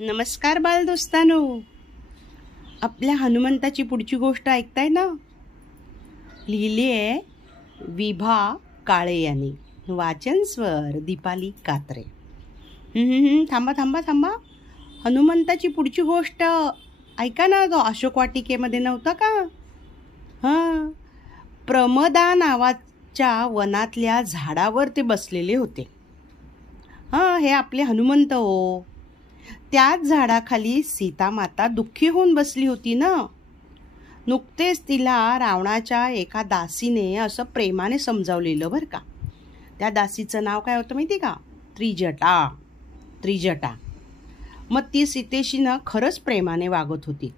नमस्कार बालदोस्तानो. आपल्या हनुमंताची पुढची गोष्ट ऐकताय ना. लिहिली आहे विभा काळे यांनी. वाचन स्वर दीपाली कात्रे. थांबा थांबा थांबा. हनुमंताची पुढची गोष्ट ऐका ना. तो अशोक वाटिकेमध्ये नव्हता का? हां, प्रमदा नावाच्या वनातल्या झाडावर ते बसलेले होते. हां, हे आपले हनुमंत हो. त्याच झाडाखाली सीतामाता दुःखी होऊन बसली होती ना. नुकतेच तिला रावणाच्या एका दासीने असं प्रेमाने समजावलेलं बरं का. त्या दासीचं नाव काय होतं माहिती का? त्रिजटा. मग ती सीतेशी ना खरंच प्रेमाने वागत होती.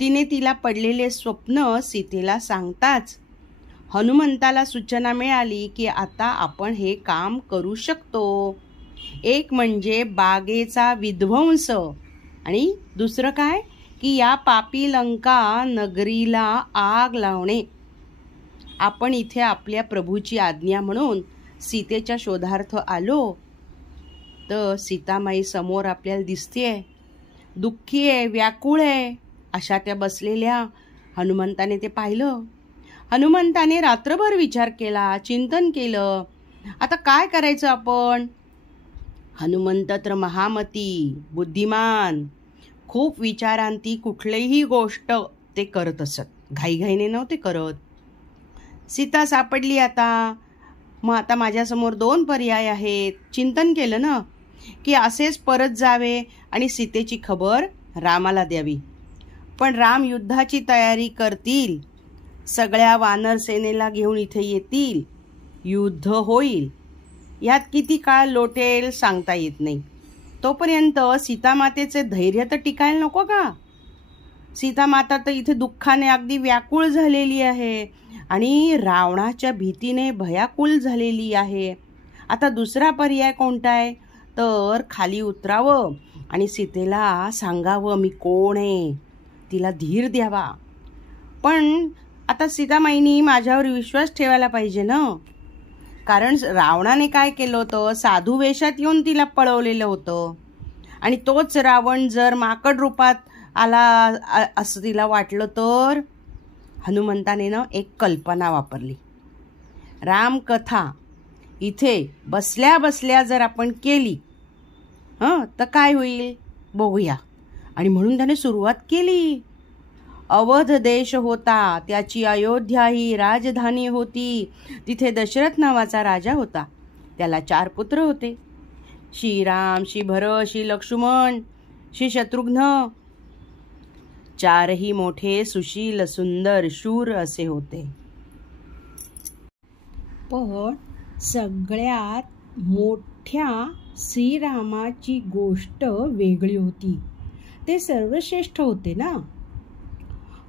तिने तिला पडलेले स्वप्न सीतेला सांगताच हनुमंताला सूचना मिळाली की आता आपण हे काम करू शकतो. एक म्हणजे बागेचा विध्वंस आणि दुसरं काय की या पापी लंका नगरीला आग लावणे. आपण इथे आपल्या प्रभूची आज्ञा म्हणून सीतेच्या शोधार्थ आलो तर सीतामाई समोर आपल्याला दिसतेय, दुःखी आहे, व्याकुळ आहे. अशा त्या बसलेल्या. हनुमंताने ते पाहिलं. हनुमंताने रात्रभर विचार केला, चिंतन केलं. आता काय करायचं आपण? हनुमंत तर महामती, बुद्धिमान, खूप विचारांती कुठलीही गोष्ट ते करत असत. घाईघाईने नव्हते करत. सीता सापडली आता. मग आता माझ्यासमोर 2 पर्याय आहेत. चिंतन केलं ना की असेच परत जावे आणि सीतेची खबर रामाला द्यावी. पण राम युद्धाची तयारी करतील, सगळ्या वानर सेनेला घेऊन इथे येतील, युद्ध होईल. यात किती काळ लोटेल सांगता येत नाही. तोपर्यंत सीतामातेचे धैर्य तर टिकायला नको का? सीतामाता तर इथे दुःखाने अगदी व्याकुळ झालेली आहे आणि रावणाच्या भीतीने भयाकुल झालेली आहे. आता दुसरा पर्याय कोणता आहे? तर खाली उतरावं आणि सीतेला सांगावं मी कोण आहे, तिला धीर द्यावा. पण आता सीतामाईनी माझ्यावर विश्वास ठेवायला पाहिजे ना. कारण रावणाने काय केलं होतं, साधू वेशात येऊन तिला पळवलेलं होतं. आणि तोच रावण जर माकड रूपात आला असं तिला वाटलं तर हनुमंताने ना एक कल्पना वापरली. रामकथा इथे बसल्या बसल्या जर आपण केली तर काय होईल बघूया. आणि म्हणून त्याने सुरुवात केली. अवध देश होता, त्याची अयोध्या ही राजधानी होती. तिथे दशरथ नावाचा राजा होता. त्याला 4 पुत्र होते. श्रीराम, श्री भरत, श्री लक्ष्मण, श्री शत्रुघ्न. 4ही मोठे, सुशील, सुंदर, शूर असे होते. पण सगळ्यात मोठ्या श्रीरामाची गोष्ट वेगळी होती. ते सर्वश्रेष्ठ होते ना.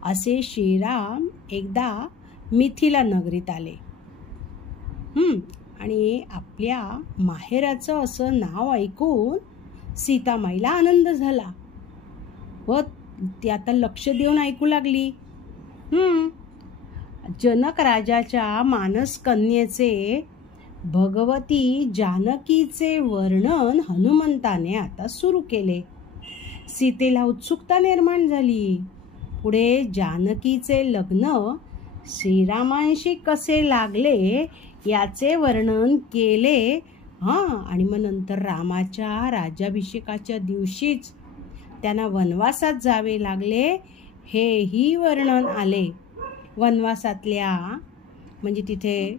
असे श्रीराम एकदा मिथिला नगरीत आले. आणि आपल्या माहेराचं असं नाव ऐकून सीतामाईला आनंद झाला व ती आता लक्ष देऊन ऐकू लागली. जनक राजाच्या मानस कन्येचे भगवती जानकीचे वर्णन हनुमंताने आता सुरू केले. सीतेला उत्सुकता निर्माण झाली. पुढे जानकीचे लग्न श्रीरामांशी कसे लागले याचे वर्णन केले. आणि मग नंतर रामाच्या राज्याभिषेकाच्या दिवशीच त्यांना वनवासात जावे लागले हेही वर्णन आले. वनवासातल्या म्हणजे तिथे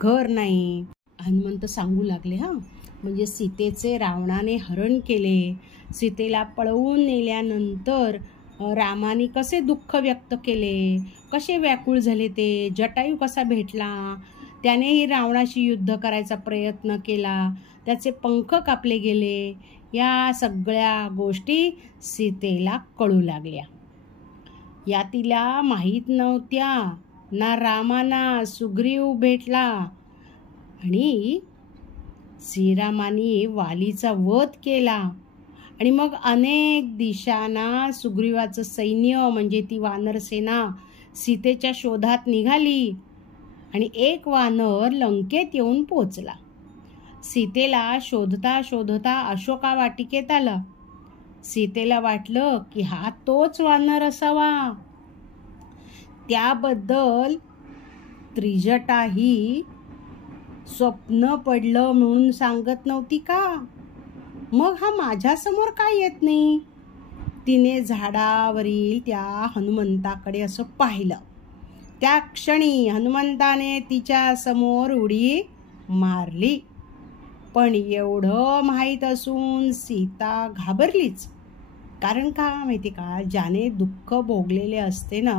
घर नाही. हनुमंत सांगू लागले म्हणजे सीतेचे रावणाने हरण केले. सीतेला पळवून नेल्यानंतर रामाने कसे दुःख व्यक्त केले, कसे व्याकुळ झाले ते, जटायू कसा भेटला, त्यानेही रावणाशी युद्ध करायचा प्रयत्न केला, त्याचे पंख कापले गेले. या सगळ्या गोष्टी सीतेला कळू लागल्या. या तिला माहीत नव्हत्या. ना रामाना सुग्रीव भेटला आणि श्रीरामाने वालीचा वध केला. आणि मग अनेक दिशांना सुग्रीवाचं सैन्य म्हणजे ती वानरसेना सीतेच्या शोधात निघाली. आणि एक वानर लंकेत येऊन पोचला. सीतेला शोधता शोधता अशोका वाटिकेत आला. सीतेला वाटलं की हा तोच वानर असावा. त्याबद्दल त्रिजटाही स्वप्न पडलं म्हणून सांगत नव्हती का? मग हा माझ्यासमोर काय येत नाही? तिने झाडावरील त्या हनुमंताकडे असं पाहिलं. त्या क्षणी हनुमंताने तिच्या समोर उडी मारली. पण एवढं माहीत असून सीता घाबरलीच. कारण का माहिती का, ज्याने दुःख भोगलेले असते ना,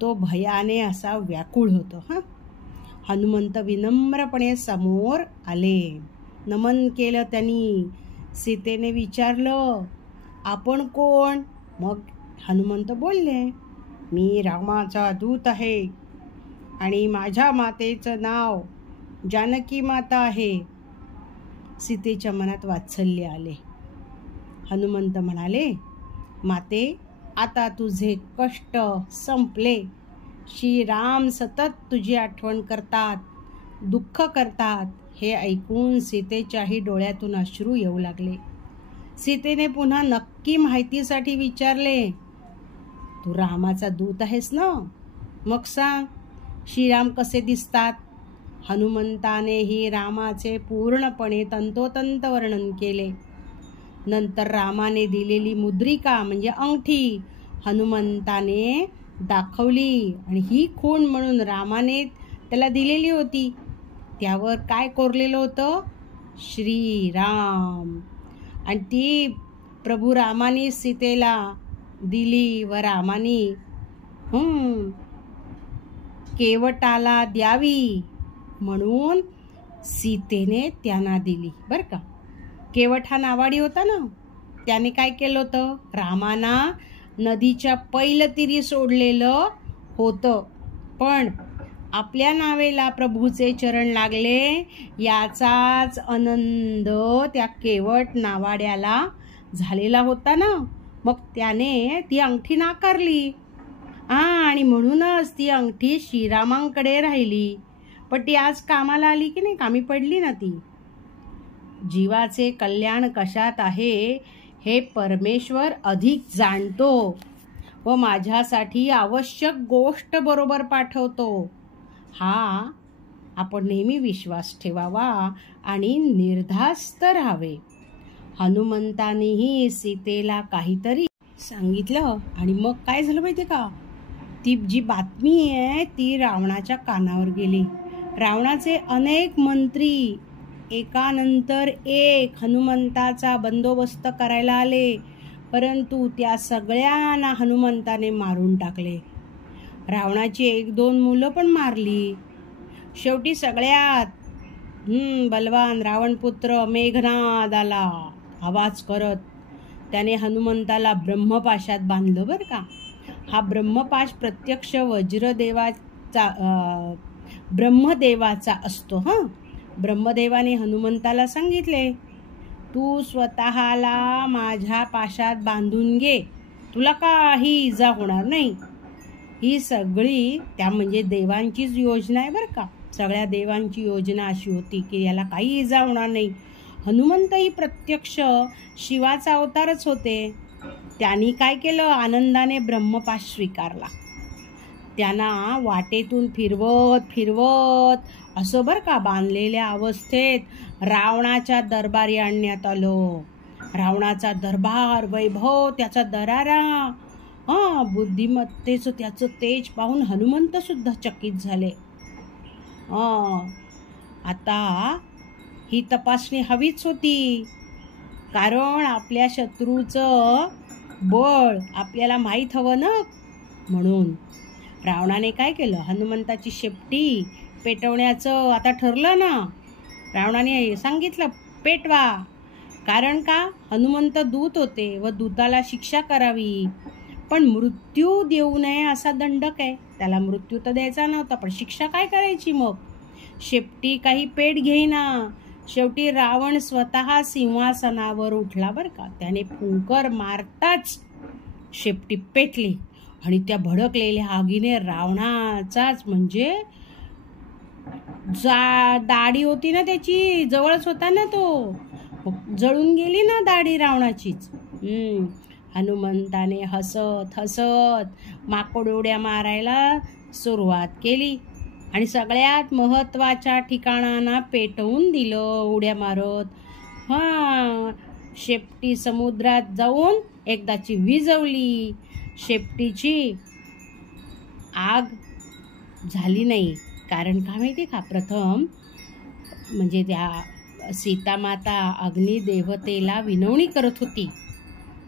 तो भयाने असा व्याकुळ होतो. हनुमंत विनम्रपणे समोर आले. नमन केलं त्यांनी. सीतेने विचारलं, आपण कोण? मग हनुमंत बोलले, मी रामाचा दूत आहे आणि माझ्या मातेचं नाव जानकी माता आहे. सीतेच्या मनात वात्सल्य आले. हनुमंत म्हणाले, माते, आता तुझे कष्ट संपले. श्रीराम सतत तुझी आठवण करतात, दुःख करतात. हे ऐकून सीतेच्याही डोळ्यातून अश्रू येऊ लागले. सीतेने पुन्हा नक्की माहितीसाठी विचारले, तू रामाचा दूत आहेस ना? मग सांग, श्रीराम कसे दिसतात? हनुमंतानेही रामाचे पूर्णपणे तंतोतंत वर्णन केले. नंतर रामाने दिलेली मुद्रिका म्हणजे अंगठी हनुमंताने दाखवली आणि ही खूण म्हणून रामाने त्याला दिलेली होती. त्यावर काय कोरलेलं होतं? श्रीराम. आणि ती प्रभू रामाने सीतेला दिली व रामाने केवटाला द्यावी म्हणून सीतेने त्यांना दिली. बरं का, केवट हा नावाडी होता ना, त्याने काय केलं होतं? रामाना नदीच्या पैलतीरी सोडलेलं होतं. पण आपल्या नावेला प्रभूचे चरण लागले याचाच आनंद त्या केवट नावाड्याला झालेला होता ना. मग त्याने ती अंगठी नाकारली. आणि म्हणूनच ती अंगठी श्रीरामांकडे राहिली. पण ती आज कामाला आली की नाही, कामी पडली ना ती. जीवाचे कल्याण कशात आहे हे परमेश्वर अधिक जाणतो व माझ्यासाठी आवश्यक गोष्ट बरोबर पाठवतो. हा आपण नेहमी विश्वास ठेवावा आणि निर्धास्त राहावे. हनुमंतानेही सीतेला काहीतरी सांगितलं आणि मग काय झालं माहिती का, ती जी बातमी आहे ती रावणाच्या कानावर गेली. रावणाचे अनेक मंत्री एकानंतर एक हनुमंताचा बंदोबस्त करायला आले, परंतु त्या सगळ्यांना हनुमंताने मारून टाकले. रावणाची 1-2 मुलं पण मारली. शेवटी सगळ्यात बलवान रावणपुत्र मेघनाद आला आवाज करत. त्याने हनुमंताला ब्रह्मपाशात बांधलं. बरं का, हा ब्रह्मपाश प्रत्यक्ष ब्रह्मदेवाचा असतो. ब्रह्मदेवाने हनुमंताला सांगितले, तू स्वतःला माझ्या पाशात बांधून घे, तुला काही इजा होणार नाही. ही सगळी त्या म्हणजे देवांचीच योजना आहे. बरं का, सगळ्या देवांची योजना अशी होती की याला काही इजा होणार नाही. हनुमंतही प्रत्यक्ष शिवाचा अवतारच होते. त्यांनी काय केलं, आनंदाने ब्रह्मपाश स्वीकारला. त्यांना वाटेतून फिरवत असं बरं का बांधलेल्या अवस्थेत रावणाच्या दरबारी आणण्यात आलं. रावणाचा दरबार, वैभव, त्याचा दरारा, बुद्धिमत्तेचं त्याचं तेज पाहून हनुमंत सुद्धा चकित झाले. आता ही तपासणी हवीच होती, कारण आपल्या शत्रूचं बळ आपल्याला माहीत हवं ना. म्हणून रावणाने काय केलं, हनुमंताची शेपटी पेटवण्याचं आता ठरलं ना. रावणाने सांगितलं पेटवा. कारण का, हनुमंत दूत होते व दूताला शिक्षा करावी, पण मृत्यू देऊ नये असा दंडक आहे. त्याला मृत्यू तर द्यायचा नव्हता, पण शिक्षा काय करायची? मग शेपटी काही पेट घेईना. शेवटी रावण स्वतः सिंहासनावर उठला. बरं का, त्याने फुंकर मारताच शेपटी पेटली आणि त्या भडकलेल्या आगीने रावणाचाच म्हणजे दाढी होती ना त्याची, जवळच होता ना तो, जळून गेली ना दाढी रावणाचीच. हनुमंताने हसत हसत माकड उड्या मारायला सुरुवात केली आणि सगळ्यात महत्त्वाच्या ठिकाणांना पेटवून दिलं उड्या मारत. शेपटी समुद्रात जाऊन एकदाची विझवली. शेपटीची आग झाली नाही. कारण का माहिती का, प्रथम म्हणजे त्या सीतामाता अग्निदेवतेला विनवणी करत होती.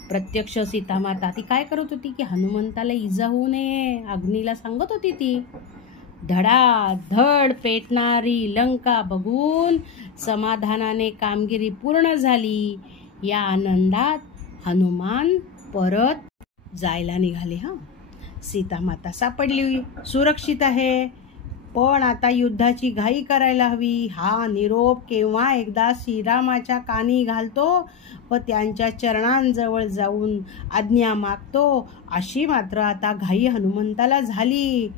प्रत्यक्ष सीतामाता ती काय करत होती की हनुमंताला इजा होऊ नये अग्नीला सांगत होती. ती धडाधड पेटणारी लंका बघून समाधानाने कामगिरी पूर्ण झाली. या आनंदात हनुमान परत जायला निघाले. सीतामाता सापडली, सुरक्षित आहे. पण आता युद्धाची घाई करायला हवी. हा निरोप केव्हा एकदा श्रीरामाच्या कानी घालतो व त्यांच्या चरणांजवळ जाऊन आज्ञा मागतो, अशी मात्र आता घाई हनुमंताला झाली.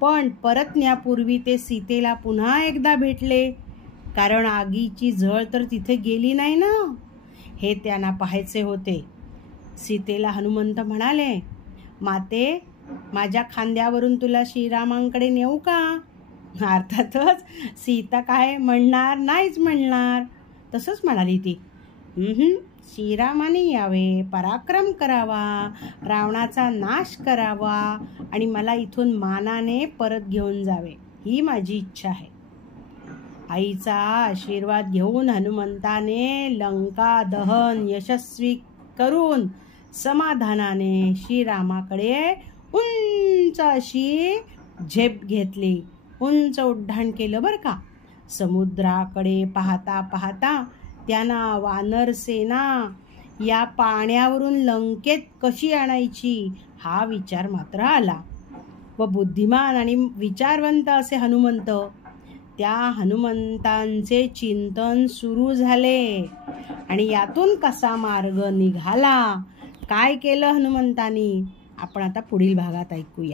पण परतण्यापूर्वी ते सीतेला पुन्हा एकदा भेटले, कारण आगीची झळ तर तिथे गेली नाही ना, हे त्यांना पाहायचे होते. सीतेला हनुमंत म्हणाले, माते, माझ्या खांद्यावरून तुला श्रीरामांकडे नेऊ का? अर्थातच सीता काय म्हणणार, नाहीच म्हणणार. तसंच म्हणाली ती, श्रीरामाने यावे, पराक्रम करावा, रावणाचा नाश करावा आणि मला इथून मानाने परत घेऊन जावे, ही माझी इच्छा आहे. आईचा आशीर्वाद घेऊन हनुमंताने लंका दहन यशस्वी करून समाधानाने श्रीरामाकडे उंच अशी झेप घेतली. उंच उड्डाण केलं बरं का. समुद्राकडे पाहता पाहता त्यांना वानर सेना या पाण्यावरून लंकेत कशी आणायची हा विचार मात्र आला. व बुद्धिमान आणि विचारवंत असे हनुमंत, त्या हनुमंतांचे चिंतन सुरू झाले आणि यातून कसा मार्ग निघाला, काय केलं हनुमंतांनी, आपण आता पुढील भागात ऐकूया.